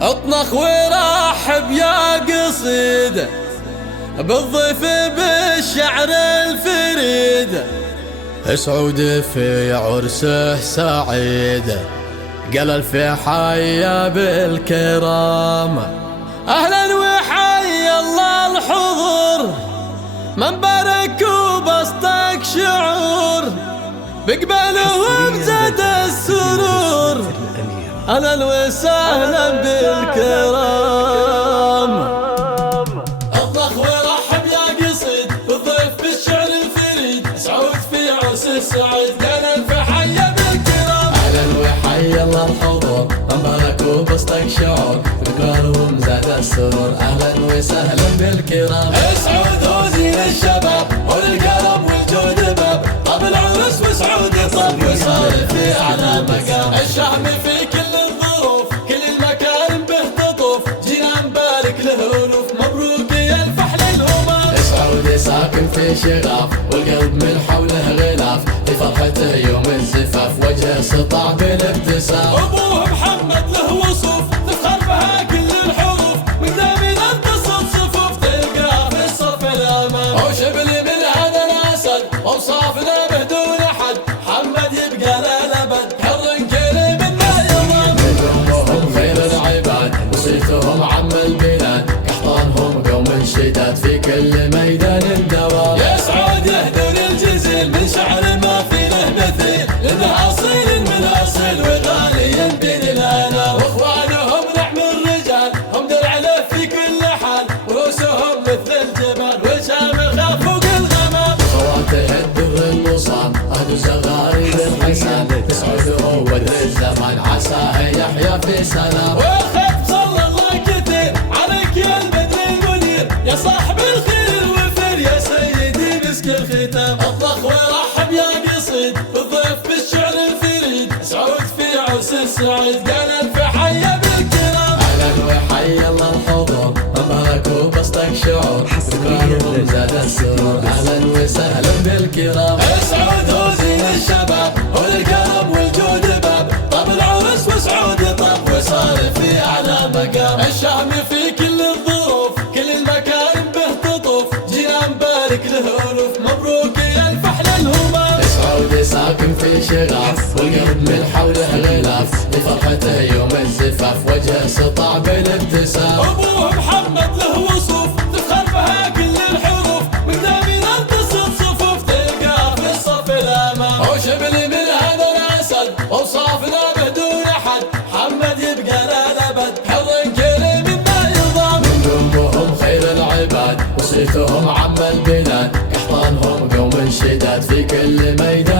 اطنخ ورحب يا قصيدة بالضيف بالشعر الفريد، سعود في عرسه سعيد، قال في حيا بالكرام. اهلا وحيا الله الحضور، من بارك وبسطك شعور، بقبلهم زاد السرور. اهلا وسهلا بالكرام. اطلق ورحب يا قصيد بالضيف بالشعر الفريد، سعود في عرس السعيد، قال في حيا بالكرام. اهلا وحيا الله الحضور، من بارك وبسطك شعور، بقبلهم زاد السرور. اهلا وسهلا بالكرام. سعود هو زين الشباب والكرم والجود باب، طاب العرس وسعود طاب وصار في اعلى مقام. الشهم في كل الظروف، كل المكارم به تطوف، جينا نبارك له الوف، مبروك يا الفحل الهمام. سعود ساكن في شغاف والقلب من حوله غلاف، لفرحته يوم الزفاف وجهه سطع بالابتسام. ابوه محمد له وصوف تفخر بها كل الحروف، مقدامين انتصر صفوف تلقاه في الصف الامام. وشبل من هذا الاسد اوصافنا بدون حد، محمد يبقى للابد حر كريم ما يضام. امهم خير العباد وصيتهم عم البلاد، قحطانهم قوم شداد في كل ميدان الدوام. يا سعود يهدون الجزيل من شعر ما في له مثيل، لانه اصيل من اصيل وغالي بين الانام. واخوانهم نعم الرجال هم درع له في كل حال، ورؤوسهم مثل الجبال وشامخه فوق الغمام. خواته الدر الوصال اهل زغاري بالحسن، سعود هو ذي الزمان عساه يحيا في سلام. والخير صلى الله كثير عليك يا البدر المنير، يا صاحب الخير الوفير، يا سيدي مسك الختام. اطلق ورحب يا قصيد بالضيف بالشعر الفريد، سعود في عرس السعيد، قال في حيا بالكرام. اهلا وحيا الله الحضور، مبارك وبسطك شعور، بقبلهم زاد السرور. اهلا وسهلا بالكرام. سعود هو زين الشباب والكرم والجود باب، طاب العرس وسعود طاب وصار في اعلى مقام. الشهم في كل الظروف، كل المكارم به تطوف، جينا نبارك له الوف، مبروك يا الفحل الهمام. سعود ساكن في شغاف والقلب من حوله غلاف، لفرحته يوم الزفاف وجهه سطع بالابتسام. ابوه محمد له وصوف تفخر بها كل الحروف، مقدامين انتصر صفوف تلقاه في الصف الامام. وشبل من هذا الاسد اوصافنا بدون حد، محمد يبقى للابد حر كريم ما يضام. امهم خير العباد وصيتهم عم البلاد، قحطانهم قوم شداد في كل ميدان